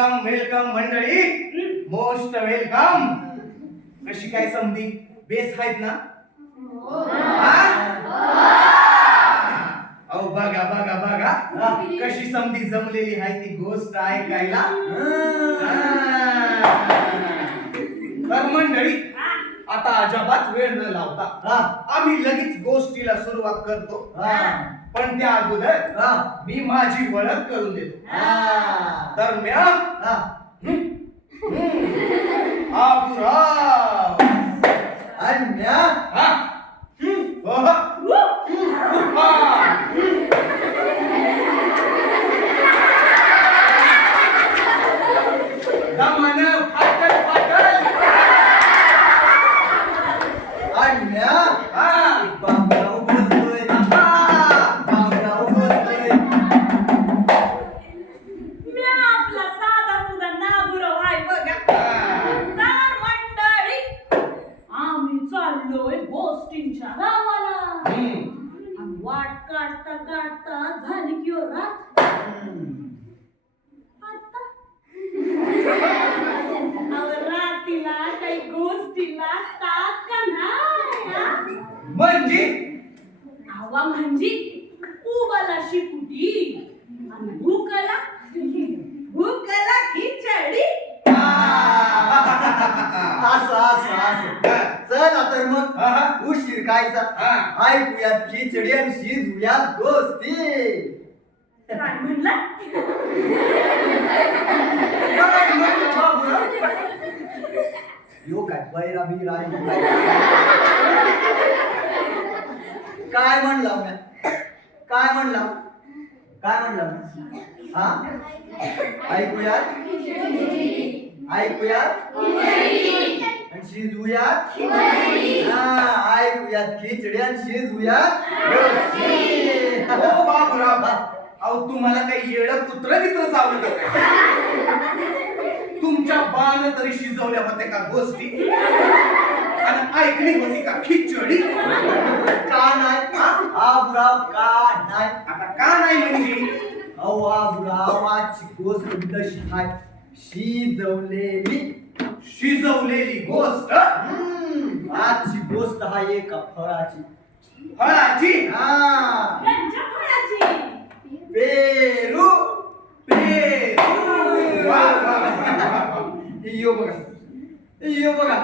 Welcome welcome मंडळी, most welcome. कशी काय समधी? बेस आहेत ना? अहो बघा बघा बघा कशी समधी जमलेली आहे ती गोष्ट ऐकायला. तर मंडळी, आता अजिबात वेळ न लावता आम्ही लगेच गोष्टीला सुरुवात करतो. पण त्या अगोदर मी माझी ओळख करून देतो. तर म्या आबुराव आणि म्या वाट काढता काढता झाली की रात. रात्रीला काही गोष्टीला ताक का नाही. म्हणजे आवा म्हणजे उबाला शिकुटी आणि भूकला खिचडी. चला तर मग उशीर कायचा, ऐकूयात खिचडी आणि शिजूयात गोष्टी. काय म्हणला? यो काय बैरा बिरा काय म्हणला म्या? काय म्हणला? काय म्हणला? हा, ऐकूयात ऐकूयात आणि शिजूयात. हा, ऐकूयात खिचडी आणि शिजूयात गोष्टी. हो बाबूराव, अहो तुम्हाला काही येडं कुत्र मित्र चावलं का? तुमच्या बाण तरी शिजवल्या होत्या का गोष्टी आणि ऐकली होती का खिचडी? का नाही आबुराव? का नाही? आता का नाही म्हणजे? अहो आबुराव, आजची गोष्ट तशी आहे, शिजवलेली गोष्ट. आजची गोष्ट आहे एका फळाची. फळाची? त्यांच्या फळाची. पेरू. पेरू. वा वा वा. यो बघा, यो बघा.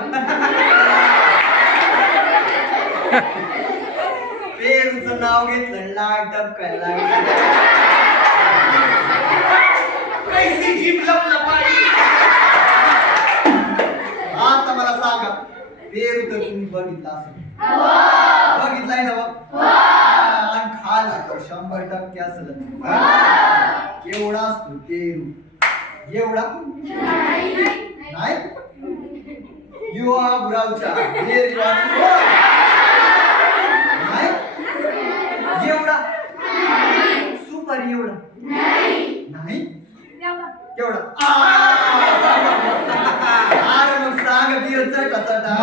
पेरूचं नाव घेतलं लाग डबकायला लागलं. कैसी जीभ लपलपाई. आता मला सांगा, पेरू तर तुम्ही बघितला असेल. बघितलाय ना बघ. आणि खाला तर 100% असेल. केवढा असतो पेरू? एवढा नाही. युवा बुरावच्या पेरू नाही. एवढा सुपारी एवढा नाही. केवढा? अरे मग सांग बिर चटा चटा.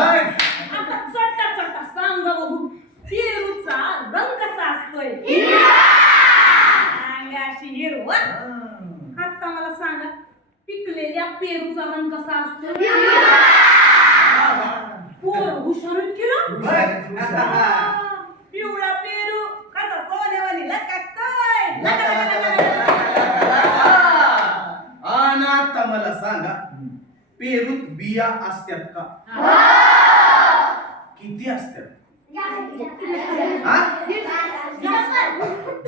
आता चट्टा चट्टा सांग बघू. पेरूचा रंग कसा असतोय? अंगाशी हिरवा. आता मला सांगा, पिकलेल्या पेरूचा रंग कसा असतो? पोर हुशारून केलं. पिवळा पेरू कसा सोन्यावानी लटकतोय. आणि आता मला सांगा, पेरूत बिया असतात का? किती असतात?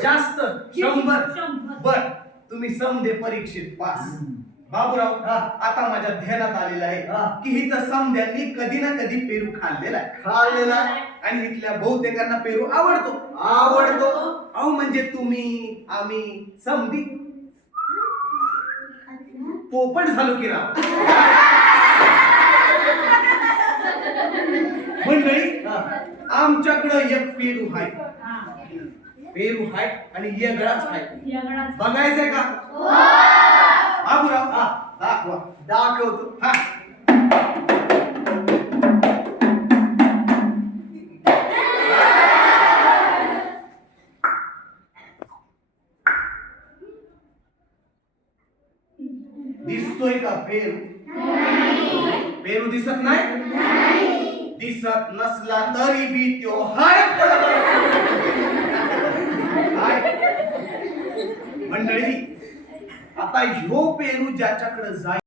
जास्त? 100? बर, तुम्ही समदे परीक्षेत पास. बाबूराव, आता माझ्या ध्यानात आलेलं आहे की हिथं समद्यांनी कधी ना कधी पेरू खाल्लेला आहे. आणि इथल्या बहुतेकांना पेरू आवडतो. अहो म्हणजे तुम्ही, आम्ही, समधी पोपट झालो की राव. मंडळी, आमच्याकडं एक पेरू आहे आणि येगळाच आहे. बघायचंय का? बाबूराव, दाखवा. दाखवतो. हा, दिसतोय का पेरू? पेरू दिसत नाही? दिसत नसला तरी बी त्यो हाय. हाय. मंडळी, आता ह्यो पेरू ज्याच्याकडे जाईल